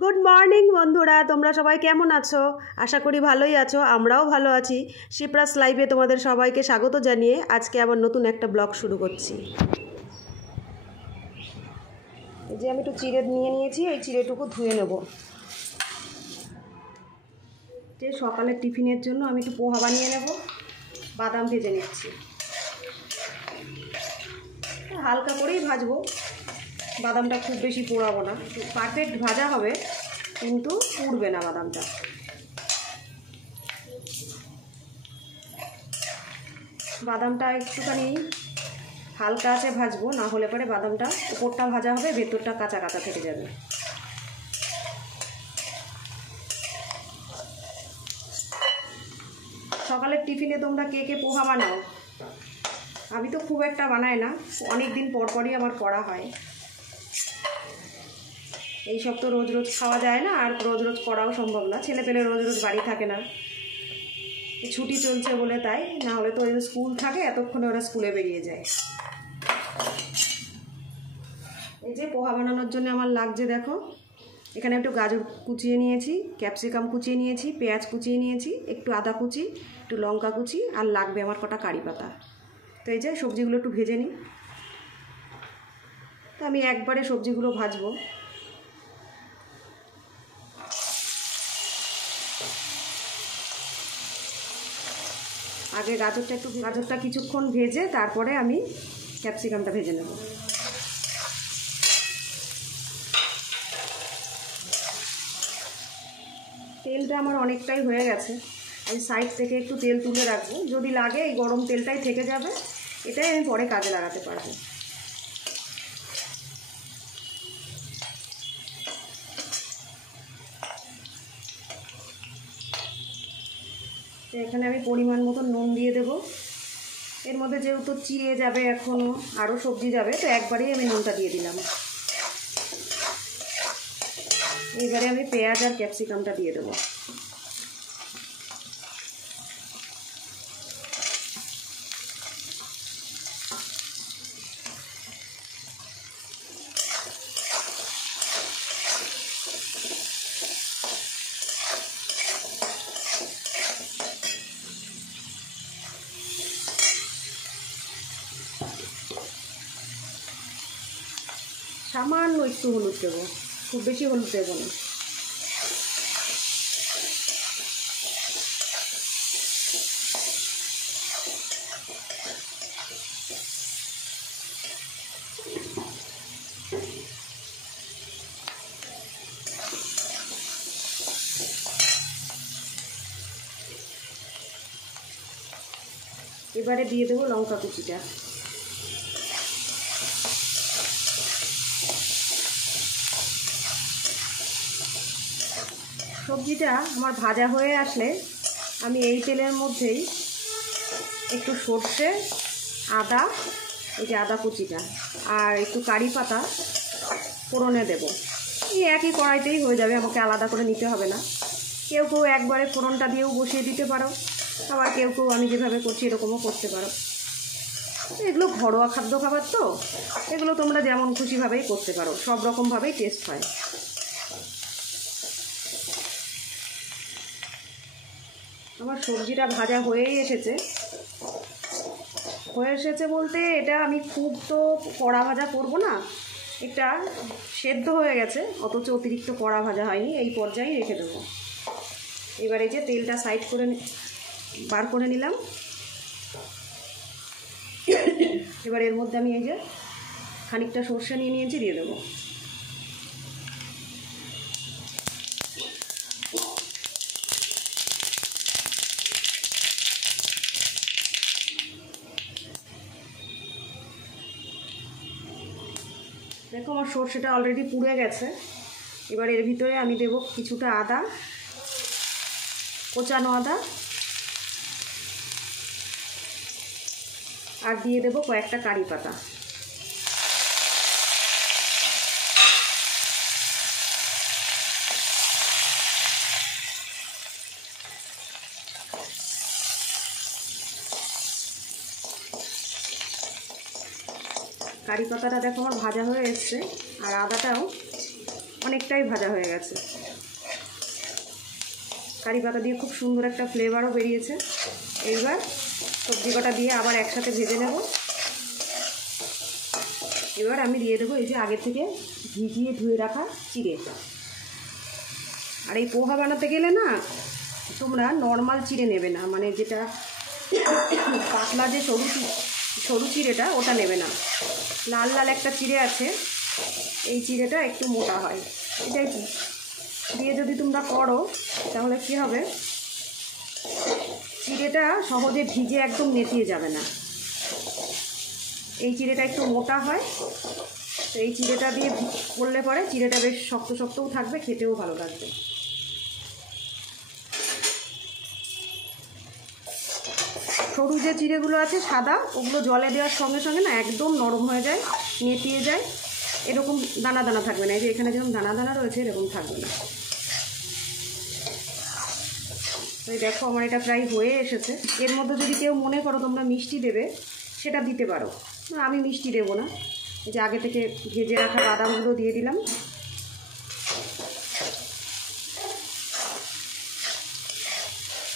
Good morning বন্ধুরা, তোমরা সবাই কেমন আছো? আশা করি ভালোই আছো। আমরাও ভালো আছি। শিপ্রাস লাইভে তোমাদের সবাইকে স্বাগত জানিয়ে আজকে আবার নতুন একটা ব্লগ শুরু করছি। এই যে আমি একটু চিড়ে নিয়ে নিয়েছি, এই চিড়েটুকু ধুয়ে নেব। যে সকালের টিফিনের জন্য আমি একটু পোহা বানিয়ে নেব। বাদাম ভেজে নিচ্ছি, হালকা করেই ভাজবো। বাদামটা খুব বেশি পোড়াবো না, পারফেক্ট ভাজা হবে কিন্তু পুড়বে না বাদামটা। বাদামটা একটুখানি হালকা আছে ভাজবো, না হলে পরে বাদামটা উপরটা ভাজা হবে, ভেতরটা কাঁচা কাঁচা থেকে যাবে। সকালের টিফিনে তোমরা কে কে পোহা বানাও? আমি তো খুব একটা বানাই না, অনেক দিন পর পরই আমার করা হয়। এইসব তো রোজ রোজ খাওয়া যায় না, আর রোজ রোজ করাও সম্ভব না। ছেলে পেলে রোজ রোজ বাড়ি থাকে না, ছুটি চলছে বলে তাই, না হলে তো ওই স্কুল থাকে, এতক্ষণে ওরা স্কুলে বেরিয়ে যায়। এই যে পোহা বানানোর জন্য আমার লাগছে, দেখো এখানে একটু গাজর কুচিয়ে নিয়েছি, ক্যাপসিকাম কুচিয়ে নিয়েছি, পেঁয়াজ কুচিয়ে নিয়েছি, একটু আদা কুচি, একটু লঙ্কা কুচি, আর লাগবে আমার কটা কারি পাতা। তো এই যে সবজিগুলো একটু ভেজে নিই। তো আমি একবারে সবজিগুলো ভাজবো। আগে গাজরটা কিছুক্ষণ ভেজে তারপরে আমি ক্যাপসিকামটা ভেজে নেব। তেলটা আমার অনেকটাই হয়ে গেছে, আমি সাইড থেকে একটু তেল তুলে রাখবো, যদি লাগে এই গরম তেলটাই থেকে যাবে, এটাই আমি পরে কাজে লাগাতে পারবো। তো এখানে আমি পরিমাণ মতো নুন দিয়ে দেবো। এর মধ্যে যেহেতু চিড়ে যাবে, এখনও আরও সবজি যাবে, তো একবারেই আমি নুনটা দিয়ে দিলাম। এবারে আমি পেঁয়াজ আর ক্যাপসিকামটা দিয়ে দেবো। সামান্য একটু হলুদ দেবো, খুব বেশি হলুদ দেবো না। এবারে দিয়ে দেবো লঙ্কা কুচিটা। সবজিটা আমার ভাজা হয়ে আসলে আমি এই তেলের মধ্যেই একটু সর্ষে, আদা, এই যে আদা কুচিটা, আর একটু কারি পাতা ফোড়নে দেব। এই একই কড়াইতেই হয়ে যাবে, আমাকে আলাদা করে নিতে হবে না। কেউ কেউ একবারে ফোড়নটা দিয়েও বসিয়ে দিতে পারো, আবার কেউ কেউ আমি যেভাবে করছি এরকমও করতে পারো। এগুলো ঘরোয়া খাবার তো, এগুলো তোমরা যেমন খুশিভাবেই করতে পারো, সব রকমভাবেই টেস্ট হয়। আমার সবজিটা ভাজা হয়েই এসেছে। বলতে এটা আমি খুব তো কড়া ভাজা করব না, এটা সেদ্ধ হয়ে গেছে, অথচ অতিরিক্ত কড়া ভাজা হয়নি, এই পর্যায়ে রেখে দেবো। এবার এই যে তেলটা সাইড করে বার করে নিলাম। এবার এর মধ্যে আমি এই যে খানিকটা সর্ষে নিয়ে নিয়েছি, দিয়ে দেবো। দেখো আমার সর্ষেটা অলরেডি পুড়ে গেছে। এবার এর ভিতরে আমি দেব কিছুটা আদা, কোচানো আদা, আর দিয়ে দেব কয়েকটা কারি পাতা। কারি পাতাটা দেখো আমার ভাজা হয়ে এসছে, আর আদাটাও অনেকটাই ভাজা হয়ে গেছে। কারি পাতা দিয়ে খুব সুন্দর একটা ফ্লেভারও বেরিয়েছে। এইবার সবজি কটা দিয়ে আবার একসাথে ভেজে নেব। এবার আমি দিয়ে দেবো এই যে আগে থেকে ভিজিয়ে ধুয়ে রাখা চিড়ে। আর এই পোহা বানাতে গেলে না তোমরা নর্মাল চিড়ে নেবে না, মানে যেটা পাতলা যে সরু চিড়েটা ওটা নেবে না। লাল লাল একটা চিড়ে আছে, এই চিড়েটা একটু মোটা হয়, এটাই দিয়ে যদি তোমরা করো তাহলে কী হবে, চিড়েটা সহজে ভিজে একদম নেতিয়ে যাবে না। এই চিড়েটা একটু মোটা হয়, তো এই চিড়েটা দিয়ে করলে পরে চিড়েটা বেশ শক্ত শক্তও থাকবে, খেতেও ভালো লাগবে। সরু যে চিড়েগুলো আছে সাদা, ওগুলো জলে দেওয়ার সঙ্গে সঙ্গে না একদম নরম হয়ে যায়, নেতিয়ে যায়, এরকম দানা দানা থাকবে না। এই যে এখানে যেরকম দানা দানা রয়েছে এরকম থাকবে না। তো দেখো আমার এটা প্রায় হয়ে এসেছে। এর মধ্যে যদি কেউ মনে করো তোমরা মিষ্টি দেবে, সেটা দিতে পারো, আমি মিষ্টি দেবো না। এই যে আগে থেকে ভেজে রাখা বাদামগুলো দিয়ে দিলাম।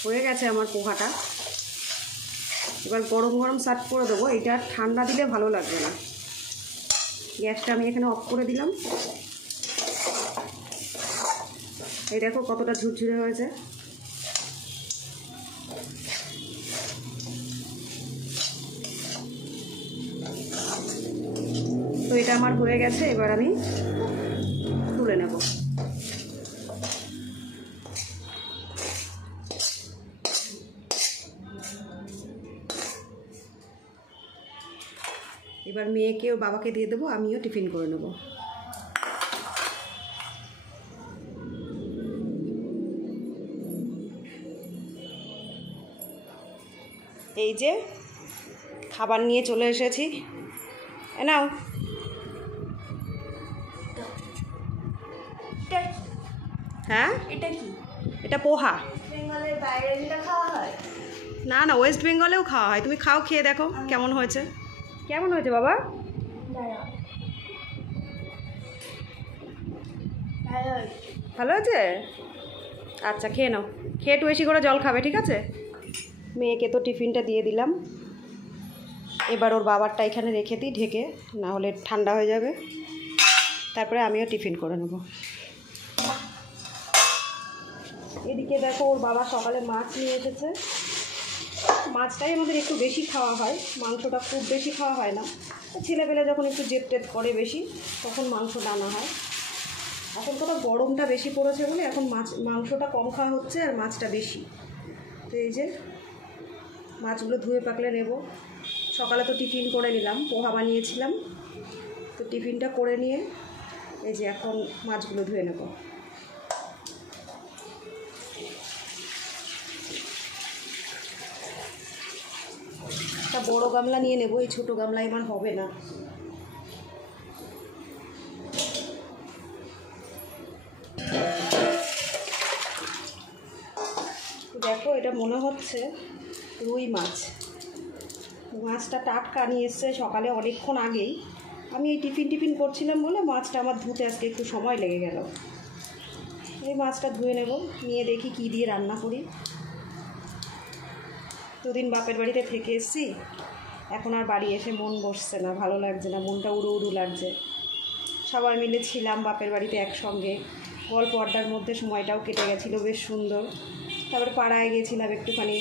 হয়ে গেছে আমার পোহাটা। এবার গরম গরম সার্ভ করে দেবো। এটা ঠান্ডা দিলে ভালো লাগবে না। গ্যাসটা আমি এখানে অফ করে দিলাম। এই দেখো কতটা ঝুরঝুরে হয়েছে। তো এটা আমার হয়ে গেছে, এবার আমি তুলে নেব। এবার মেয়েকে ও বাবাকে দিয়ে দেবো, আমিও টিফিন করে নেব। এই যে খাবার নিয়ে চলে এসেছি, নাও। হ্যাঁ, এটা কি? এটা পোহা। বেঙ্গলের বাইরে যেটা খাওয়া হয়? না না, ওয়েস্ট বেঙ্গলেও খাওয়া হয়। তুমি খাও, খেয়ে দেখো কেমন হয়েছে। কেমন হয়েছে বাবা? ভালো হয়েছে? আচ্ছা খেয়ে নাও, খেয়ে একটু বেশি করে জল খাবে, ঠিক আছে? মেয়েকে তো টিফিনটা দিয়ে দিলাম। এবার ওর বাবারটা এখানে রেখে দিই ঢেকে, না হলে ঠান্ডা হয়ে যাবে। তারপরে আমিও টিফিন করে নেব। এদিকে দেখো ওর বাবা সকালে মাছ নিয়ে এসেছে। মাছটাই আমাদের একটু বেশি খাওয়া হয়, মাংসটা খুব বেশি খাওয়া হয় না। ছেলেবেলে যখন একটু জেদ টেদ করে বেশি, তখন মাংসটা আনা হয়। এখন তো গরমটা বেশি পড়েছে বলে এখন মাংসটা কম খাওয়া হচ্ছে আর মাছটা বেশি। তো এই যে মাছগুলো ধুয়ে পাকলে নেব। সকালে তো টিফিন করে নিলাম, পোহা বানিয়েছিলাম, তো টিফিনটা করে নিয়ে এই যে এখন মাছগুলো ধুয়ে নেব। একটা বড় গামলা নিয়ে নেব, এই ছোটো গামলায় আমার হবে না। দেখো এটা মনে হচ্ছে রুই মাছ। মাছটা টাটকা নিয়ে এসছে সকালে অনেকক্ষণ আগেই। আমি এই টিফিন করছিলাম বলে মাছটা আমার ধুতে আজকে একটু সময় লেগে গেল। এই মাছটা ধুয়ে নেব, নিয়ে দেখি কী দিয়ে রান্না করি। দুদিন বাপের বাড়িতে থেকে এসেছি, এখন আর বাড়ি এসে মন বসছে না, ভালো লাগছে না, মনটা উড়ু উড়ু লাগছে। সবাই মিলে ছিলাম বাপের বাড়িতে একসঙ্গে, গল্প আড্ডার মধ্যে সময়টাও কেটে গেছিলো বেশ সুন্দর। তারপরে পাড়ায় গিয়েছিলাম একটুখানি,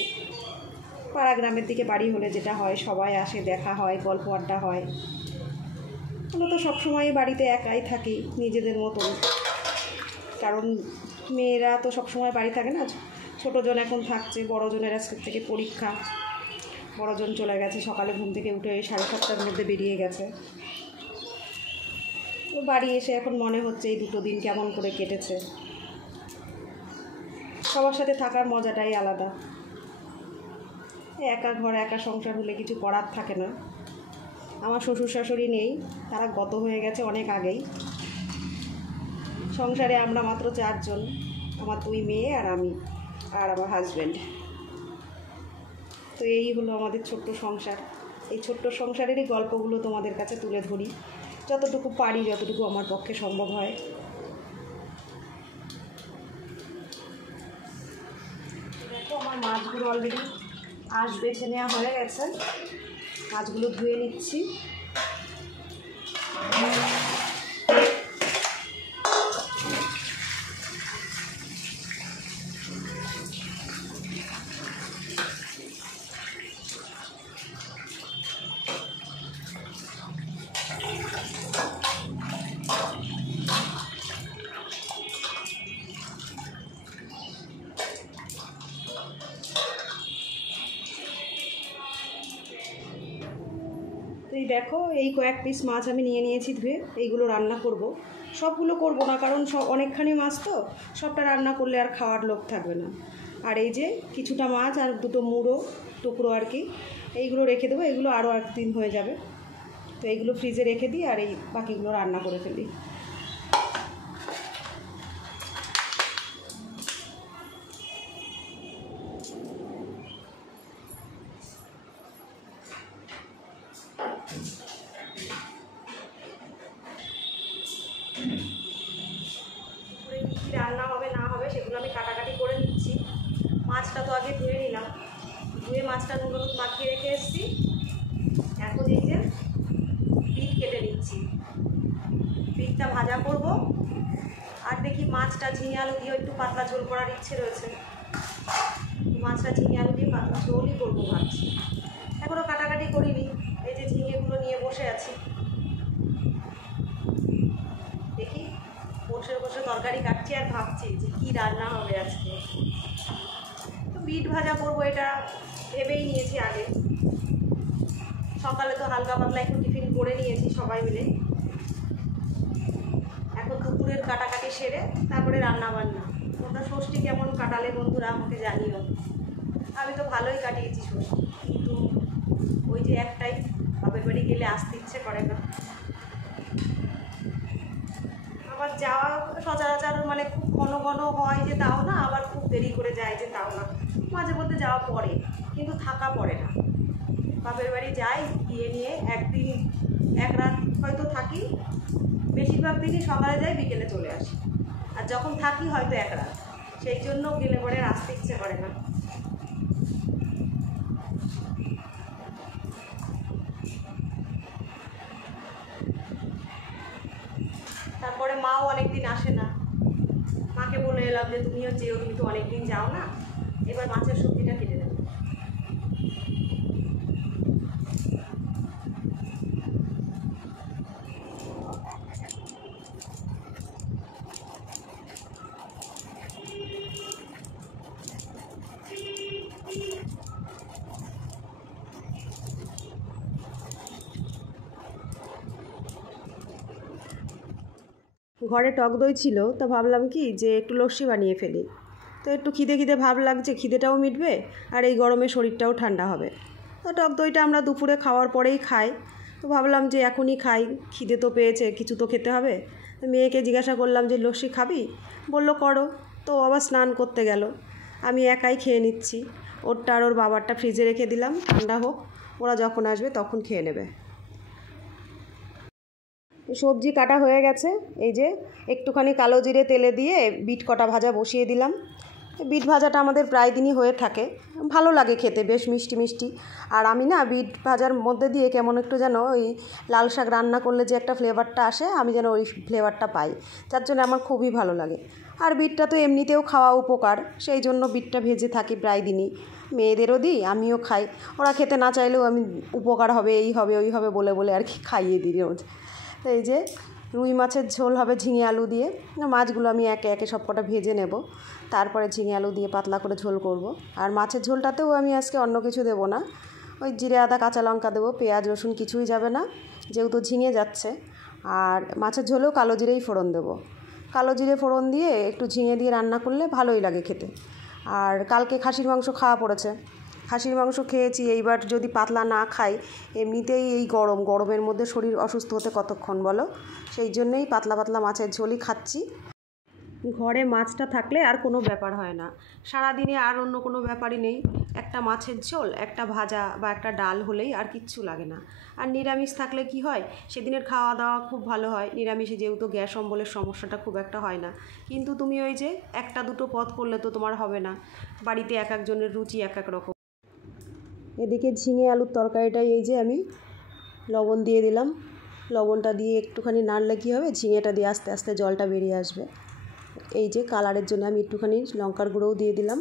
পাড়া গ্রামের দিকে বাড়ি হলে যেটা হয় সবাই আসে, দেখা হয়, গল্প আড্ডা হয়। আমরা তো সবসময়ই বাড়িতে একাই থাকি নিজেদের মতন, কারণ মেয়েরা তো সবসময় বাড়ি থাকে না। ছোটোজন এখন থাকছে, বড়জনের আজকের থেকে পরীক্ষা, বড়জন চলে গেছে, সকালে ঘুম থেকে উঠে 7:30টার মধ্যে বেরিয়ে গেছে। তো বাড়ি এসে এখন মনে হচ্ছে এই দুটো দিন কেমন করে কেটেছে। সবার সাথে থাকার মজাটাই আলাদা। একা ঘর একা সংসার হলে কিছু করার থাকে না। আমার শ্বশুর শাশুড়ি নেই, তারা গত হয়ে গেছে অনেক আগেই। সংসারে আমরা মাত্র 4 জন, আমার 2 মেয়ে আর আমি আর আমার হাজব্যান্ড। তো এই হলো আমাদের ছোট্ট সংসার। এই ছোট্ট সংসারেরই গল্পগুলো তোমাদের কাছে তুলে ধরি, যতটুকু পারি, যতটুকু আমার পক্ষে সম্ভব হয়। আমার মাছগুলো অলরেডি আঁশ বেছে নেওয়া হয়ে গেছে, মাছগুলো ধুয়ে নিচ্ছি। এই দেখো, এই কয়েক পিস মাছ আমি নিয়ে নিয়েছি ধুয়ে, এইগুলো রান্না করব। সবগুলো করব না, কারণ সব অনেকখানি মাছ তো, সবটা রান্না করলে আর খাওয়ার লোক থাকবে না। আর এই যে কিছুটা মাছ আর দুটো মুড়ো টুকরো আর কি, এইগুলো রেখে দেবো, এগুলো আরও একদিন হয়ে যাবে। তো এইগুলো ফ্রিজে রেখে দিই আর এই বাকিগুলো রান্না করে ফেলি। কী রান্না হবে না হবে সেগুলো আমি কাটাকাটি করে নিচ্ছি। মাছটা তো আগে ধুয়ে নিলাম, ধুয়ে মাছটা নুন হলুদ মাখিয়ে রেখে এসেছি। এখন এই যে বিট কেটে নিচ্ছি, বিটটা ভাজা করব। আর দেখি মাছটা ঝিঙে আলু দিয়ে একটু পাতলা ঝোল করার ইচ্ছে রয়েছে, মাছটা ঝিঙে আলু দিয়ে পাতলা ঝোলই করবো ভাবছি। এখনও কাটাকাটি করিনি, এই যে ঝিঙেগুলো নিয়ে বসে আছি। দেখি বসে বসে তরকারি কাটছি আর ভাবছি যে কী রান্না হবে আজকে। তো বিট ভাজা করবো এটা ভেবেই নিয়েছি আগে। সকালে তো হালকা পাতলা একটু টিফিন করে নিয়েছি সবাই মিলে। এখন দুপুরের কাটাকাটি সেরে তারপরে রান্না বান্না। তোমরা ষষ্ঠী কেমন কাটালে বন্ধুরা আমাকে জানিও। আমি তো ভালোই কাটিয়েছি ষষ্ঠী, কিন্তু ওই যে একটাই, বাপের বাড়ি গেলে আসতে ইচ্ছে করে না। আবার যাওয়া সচরাচর মানে খুব ঘন ঘন হয় যে তাও না, আবার খুব দেরি করে যায় যে তাও না। মাঝে মধ্যে যাওয়া পড়ে, কিন্তু থাকা পড়ে না। বাপের বাড়ি যাই, গিয়ে নিয়ে একদিন এক রাত হয়তো থাকি, বেশিরভাগ দিনই সকালে যাই বিকেলে চলে আসি। আর যখন থাকি হয়তো এক রাত, সেই জন্য গেলে পরে আসতে ইচ্ছে করে না। তারপরে মাও অনেকদিন আসে না, মাকে বলে এলাম যে তুমিও যেও, তুমি তো অনেকদিন যাও না, এবার মাছের সবজিটা কেটে দেবে। ঘরে টক দই ছিল, তো ভাবলাম কি যে একটু লস্যি বানিয়ে ফেলি। তো একটু খিদে খিদে ভাব লাগছে, খিদেটাও মিটবে আর এই গরমে শরীরটাও ঠান্ডা হবে। তো টক দইটা আমরা দুপুরে খাওয়ার পরেই খাই, তো ভাবলাম যে এখনই খাই, খিদে তো পেয়েছে, কিছু তো খেতে হবে। মেয়েকে জিজ্ঞাসা করলাম যে লস্যি খাবি, বললো করো। তো আবার স্নান করতে গেল, আমি একাই খেয়ে নিচ্ছি। ওরটা আর ওর বাবারটা ফ্রিজে রেখে দিলাম, ঠান্ডা হোক, ওরা যখন আসবে তখন খেয়ে নেবে। সবজি কাটা হয়ে গেছে, এই যে একটুখানি কালো জিরে তেলে দিয়ে বিট কটা ভাজা বসিয়ে দিলাম। বিট ভাজাটা আমাদের প্রায় দিনই হয়ে থাকে, ভালো লাগে খেতে, বেশ মিষ্টি মিষ্টি। আর আমি না বিট ভাজার মধ্যে দিয়ে কেমন একটু যেন ওই লাল শাক রান্না করলে যে একটা ফ্লেভারটা আসে, আমি যেন ওই ফ্লেভারটা পাই, যার জন্য আমার খুবই ভালো লাগে। আর বিটটা তো এমনিতেও খাওয়া উপকার, সেই জন্য বিটটা ভেজে থাকি প্রায় দিনই। মেয়েদেরও দিই, আমিও খাই। ওরা খেতে না চাইলেও আমি উপকার হবে, এই হবে ওই হবে বলে বলে আর কি খাইয়ে দিই রোজ। তো এই যে রুই মাছের ঝোল হবে ঝিঙে আলু দিয়ে। মাছগুলো আমি একে একে সব কটা ভেজে নেব, তারপরে ঝিঙে আলু দিয়ে পাতলা করে ঝোল করব। আর মাছের ঝোলটাতেও আমি আজকে অন্য কিছু দেবো না, ওই জিরে আদা কাঁচা লঙ্কা দেবো, পেঁয়াজ রসুন কিছুই যাবে না, যেহেতু ঝিঙে যাচ্ছে। আর মাছের ঝোলেও কালো জিরেই ফোড়ন দেবো। কালো জিরে ফোড়ন দিয়ে একটু ঝিঙে দিয়ে রান্না করলে ভালোই লাগে খেতে। আর কালকে খাসির মাংস খাওয়া পড়েছে, খাসির মাংস খেয়েছি। এইবার যদি পাতলা না খাই, এমনিতেই এই গরমের মধ্যে শরীর অসুস্থ হতে কতক্ষণ বলো, সেই জন্যই পাতলা পাতলা মাছের ঝোলই খাচ্ছি। ঘরে মাছটা থাকলে আর কোনো ব্যাপার হয় না, সারাদিনে আর অন্য কোনো ব্যাপারই নেই। একটা মাছের ঝোল, একটা ভাজা বা একটা ডাল হলেই আর কিচ্ছু লাগে না। আর নিরামিষ থাকলে কি হয়, সেদিনের খাওয়া দাওয়া খুব ভালো হয়। নিরামিষে যেহেতু গ্যাস অম্বলের সমস্যাটা খুব একটা হয় না। কিন্তু তুমি ওই যে একটা দুটো পদ করলে তো তোমার হবে না, বাড়িতে এক একজনের রুচি এক এক রকম। এদিকে ঝিঙে আলুর তরকারিটাই এই যে আমি লবণ দিয়ে দিলাম। লবণটা দিয়ে একটুখানি নাড়লে কী হবে, ঝিঙেটা দিয়ে আস্তে আস্তে জলটা বেরিয়ে আসবে। এই যে কালারের জন্য আমি একটুখানি লঙ্কার গুঁড়োও দিয়ে দিলাম।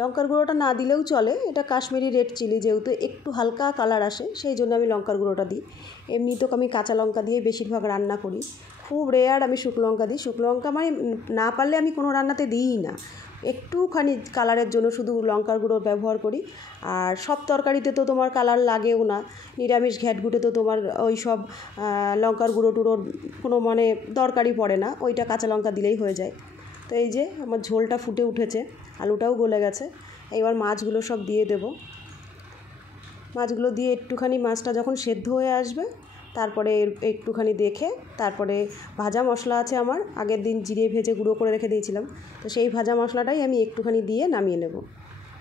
লঙ্কার গুঁড়োটা না দিলেও চলে, এটা কাশ্মীরি রেড চিলি, যেহেতু একটু হালকা কালার আসে সেই জন্য আমি লঙ্কার গুঁড়োটা দিই। এমনি তো আমি কাঁচা লঙ্কা দিয়ে বেশিরভাগ রান্না করি, খুব রেয়ার আমি শুকনো লঙ্কা দিই। শুকনো লঙ্কা মানে না পারলে আমি কোনো রান্নাতে দিই না, একটুখানি কালারের জন্য শুধু লঙ্কার গুঁড়ো ব্যবহার করি। আর সব তরকারিতে তো তোমার কালার লাগেও না, নিরামিষ ঘ্যাটঘুটে তো তোমার ওই সব লঙ্কার গুঁড়ো টুড়োর কোনো মানে দরকারই পড়ে না, ওইটা কাঁচা লঙ্কা দিলেই হয়ে যায়। তো এই যে আমার ঝোলটা ফুটে উঠেছে, আলুটাও গলে গেছে। এবার মাছগুলো সব দিয়ে দেব। মাছগুলো দিয়ে একটুখানি মাছটা যখন সেদ্ধ হয়ে আসবে, তারপরে একটুখানি দেখে তারপরে ভাজা মশলা আছে আমার, আগের দিন জিরে ভেজে গুঁড়ো করে রেখে দিয়েছিলাম, তো সেই ভাজা মশলাটাই আমি একটুখানি দিয়ে নামিয়ে নেব।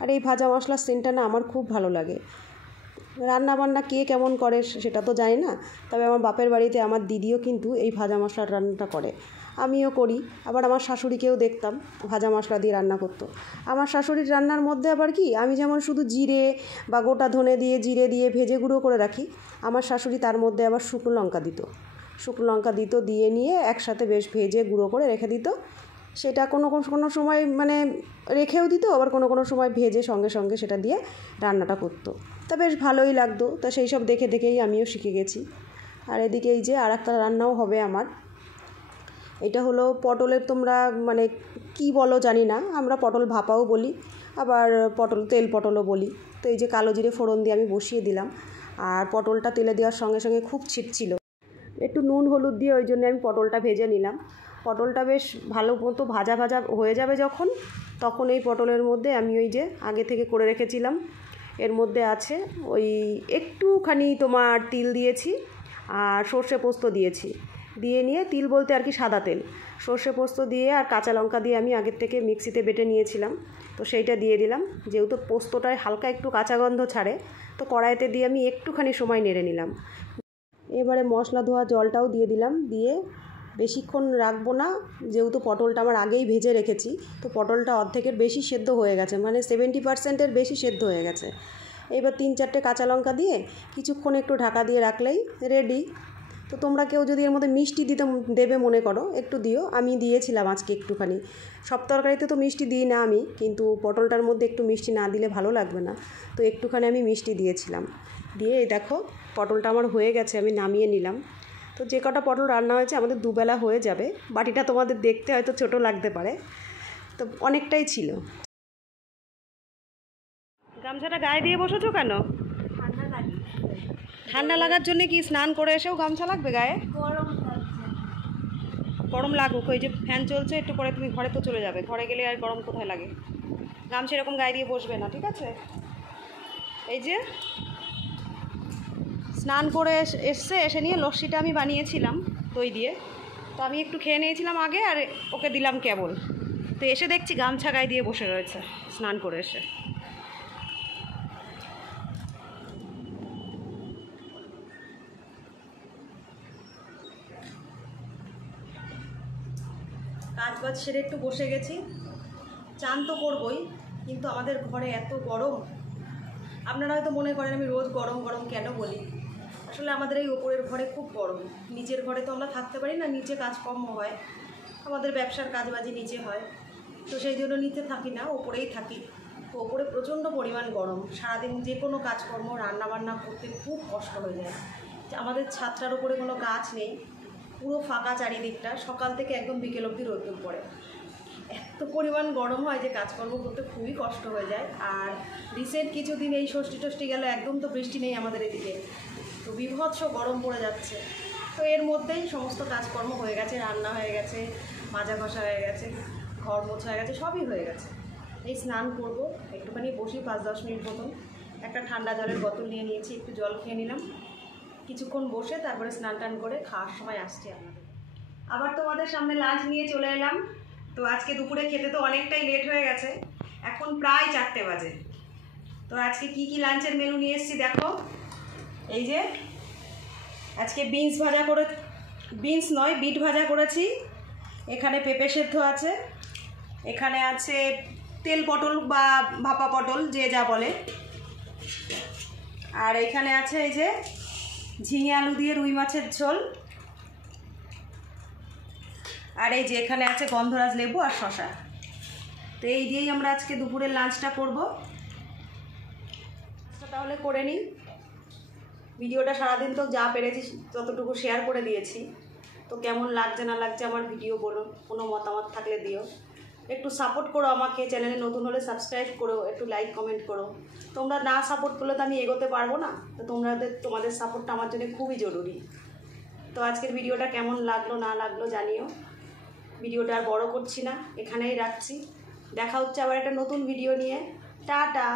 আর এই ভাজা মশলার সেন্টটা না আমার খুব ভালো লাগে। রান্না বান্না কে কেমন করে সেটা তো জানি না, তবে আমার বাপের বাড়িতে আমার দিদিও কিন্তু এই ভাজা মশলার রান্নাটা করে, আমিও করি। আবার আমার শাশুড়িকেও দেখতাম ভাজা মশলা দিয়ে রান্না করতো। আমার শাশুড়ির রান্নার মধ্যে আবার কি, আমি যেমন শুধু জিরে বা গোটা ধনে দিয়ে জিরে দিয়ে ভেজে গুঁড়ো করে রাখি, আমার শাশুড়ি তার মধ্যে আবার শুকনো লঙ্কা দিত। শুকনো লঙ্কা দিত, দিয়ে নিয়ে একসাথে বেশ ভেজে গুঁড়ো করে রেখে দিত। সেটা কোনো কোনো সময় মানে রেখেও দিত, আবার কোনো কোনো সময় ভেজে সঙ্গে সঙ্গে সেটা দিয়ে রান্নাটা করতো। তা বেশ ভালোই লাগতো। তা সেই সব দেখে দেখেই আমিও শিখে গেছি। আর এদিকে এই যে আর একটা রান্নাও হবে আমার, এটা হলো পটলের, তোমরা মানে কি বলো জানি না, আমরা পটল ভাপাও বলি, আবার পটল তেল পটলও বলি। তো এই যে কালো জিরে ফোড়ন দিয়ে আমি বসিয়ে দিলাম, আর পটলটা তেলে দেওয়ার সঙ্গে সঙ্গে খুব ছিটছিল, একটু নুন হলুদ দিয়ে ওই জন্য আমি পটলটা ভেজে নিলাম। পটলটা বেশ ভালো মতো ভাজা ভাজা হয়ে যাবে যখন, তখন এই পটলের মধ্যে আমি ওই যে আগে থেকে করে রেখেছিলাম, এর মধ্যে আছে ওই একটুখানি তোমার তিল দিয়েছি আর সর্ষে পোস্ত দিয়েছি, দিয়ে নিয়ে তিল বলতে আর কি সাদা তেল, সর্ষে পোস্ত দিয়ে আর কাঁচা লঙ্কা দিয়ে আমি আগের থেকে মিক্সিতে বেটে নিয়েছিলাম, তো সেইটা দিয়ে দিলাম। যেহেতু পোস্তটায় হালকা একটু কাঁচা গন্ধ ছাড়ে, তো কড়াইতে দিয়ে আমি একটুখানি সময় নেড়ে নিলাম। এবারে মশলা ধোয়া জলটাও দিয়ে দিলাম, দিয়ে বেশিক্ষণ রাখবো না, যেহেতু পটলটা আমার আগেই ভেজে রেখেছি, তো পটলটা অর্ধেকের বেশি সেদ্ধ হয়ে গেছে, মানে 70% বেশি সেদ্ধ হয়ে গেছে। এবার 3-4টে কাঁচা লঙ্কা দিয়ে কিছুক্ষণ একটু ঢাকা দিয়ে রাখলেই রেডি। তো তোমরা কেউ যদি এর মধ্যে মিষ্টি দেবে মনে করো, একটু দিও, আমি দিয়েছিলাম আজকে একটুখানি। সব তরকারিতে তো মিষ্টি দিই না আমি, কিন্তু পটলটার মধ্যে একটু মিষ্টি না দিলে ভালো লাগবে না, তো একটুখানি আমি মিষ্টি দিয়েছিলাম। দিয়ে এই দেখো পটলটা আমার হয়ে গেছে, আমি নামিয়ে নিলাম। তো যে কটা পটল রান্না হয়েছে আমাদের দুবেলা হয়ে যাবে। বাটিটা তোমাদের দেখতে হয়তো ছোট লাগতে পারে, তো অনেকটাই ছিল। গামছাটা গায়ে দিয়ে বসেছো কেন? ঠান্ডা লাগে, ঠান্ডা লাগার জন্য কি স্নান করে এসেও গামছা লাগবে গায়ে? গরম লাগছে। গরম লাগুক, ওই যে ফ্যান চলছে, একটু পরে তুমি ঘরে তো চলে যাবে, ঘরে গেলে আর গরম কোথায় লাগে। গামছা এরকম গায়ে দিয়ে বসবে না, ঠিক আছে? এই যে স্নান করে এসে নিয়ে লস্যিটা আমি বানিয়েছিলাম দই দিয়ে, তো আমি একটু খেয়ে নিয়েছিলাম আগে, আর ওকে দিলাম কেবল। তো এসে দেখছি গামছা গায়ে দিয়ে বসে রয়েছে স্নান করে এসে। কাজ বাজ সেরে একটু বসে গেছি, চান তো করবই, কিন্তু আমাদের ঘরে এত গরম, আপনারা হয়তো মনে করেন আমি রোজ গরম গরম কেন বলি, আসলে আমাদের এই ওপরের ঘরে খুব গরম। নিচের ঘরে তো আমরা থাকতে পারি না, নিচে কাজকর্ম হয়, আমাদের ব্যবসার কাজবাজি নিচে হয়, তো সেই জন্য নিচে থাকি না, ওপরেই থাকি। তো ওপরে প্রচণ্ড পরিমাণ গরম, সারাদিন যে কোনো কাজকর্ম রান্নাবান্না করতে খুব কষ্ট হয়ে যায়। আমাদের ছাদটার উপরে কোনো গাছ নেই, পুরো ফাঁকা চারিদিকটা, সকাল থেকে একদম বিকেল অবধি রোদ্দুর পড়ে, এত পরিমাণ গরম হয় যে কাজকর্ম করতে খুবই কষ্ট হয়ে যায়। আর রিসেন্ট কিছুদিন এই ষষ্ঠী টষ্ঠী গেল, একদম তো বৃষ্টি নেই আমাদের এদিকে, তো বীভৎস গরম পড়ে যাচ্ছে। তো এর মধ্যেই সমস্ত কাজকর্ম হয়ে গেছে, রান্না হয়ে গেছে, মাজা ঘষা হয়ে গেছে, ঘর মোছা হয়ে গেছে, সবই হয়ে গেছে। এই স্নান করব, একটুখানি বসি 5-10 মিনিট মতন, একটা ঠান্ডা জলের বোতল নিয়ে নিয়েছি, একটু জল খেয়ে নিলাম, কিছুক্ষণ বসে তারপরে স্নান টান করে খাওয়ার সময় আসছি আপনাদের। আবার তোমাদের সামনে লাঞ্চ নিয়ে চলে এলাম। তো আজকে দুপুরে খেতে তো অনেকটাই লেট হয়ে গেছে, এখন প্রায় 4টে বাজে। তো আজকে কি কি লাঞ্চের মেনু নিয়ে এসেছি দেখো। এই যে আজকে বিনস নয় বিট ভাজা করেছি, এখানে পেঁপে সেদ্ধ আছে, এখানে আছে তেল পটল বা ভাপা পটল যে যা বলে, আর এখানে আছে এই যে ঝিঙে আলু দিয়ে রুই মাছের ঝোল, আর এই যে এখানে আছে গন্ধরাজ লেবু আর শসা। তো এই দিয়েই আমরা আজকে দুপুরের লাঞ্চটা করব। তাহলে করে নিই। ভিডিওটা সারাদিন তো যা পেরেছি ততটুকু শেয়ার করে দিয়েছি। তো কেমন লাগছে না লাগছে আমার ভিডিও বলো, কোনো মতামত থাকলে দিও, একটু সাপোর্ট করো আমাকে। চ্যানেলে নতুন হলে সাবস্ক্রাইব করো, একটু লাইক কমেন্ট করো। তোমরা না সাপোর্ট করলে তো আমি এগোতে পারবো না। তো তোমাদের সাপোর্টটা আমার জন্য খুবই জরুরি। তো আজকের ভিডিওটা কেমন লাগলো না লাগলো জানিও। ভিডিওটা আর বড় করছি না, এখানেই রাখছি। দেখা হচ্ছে আবার একটা নতুন ভিডিও নিয়ে। টাটা।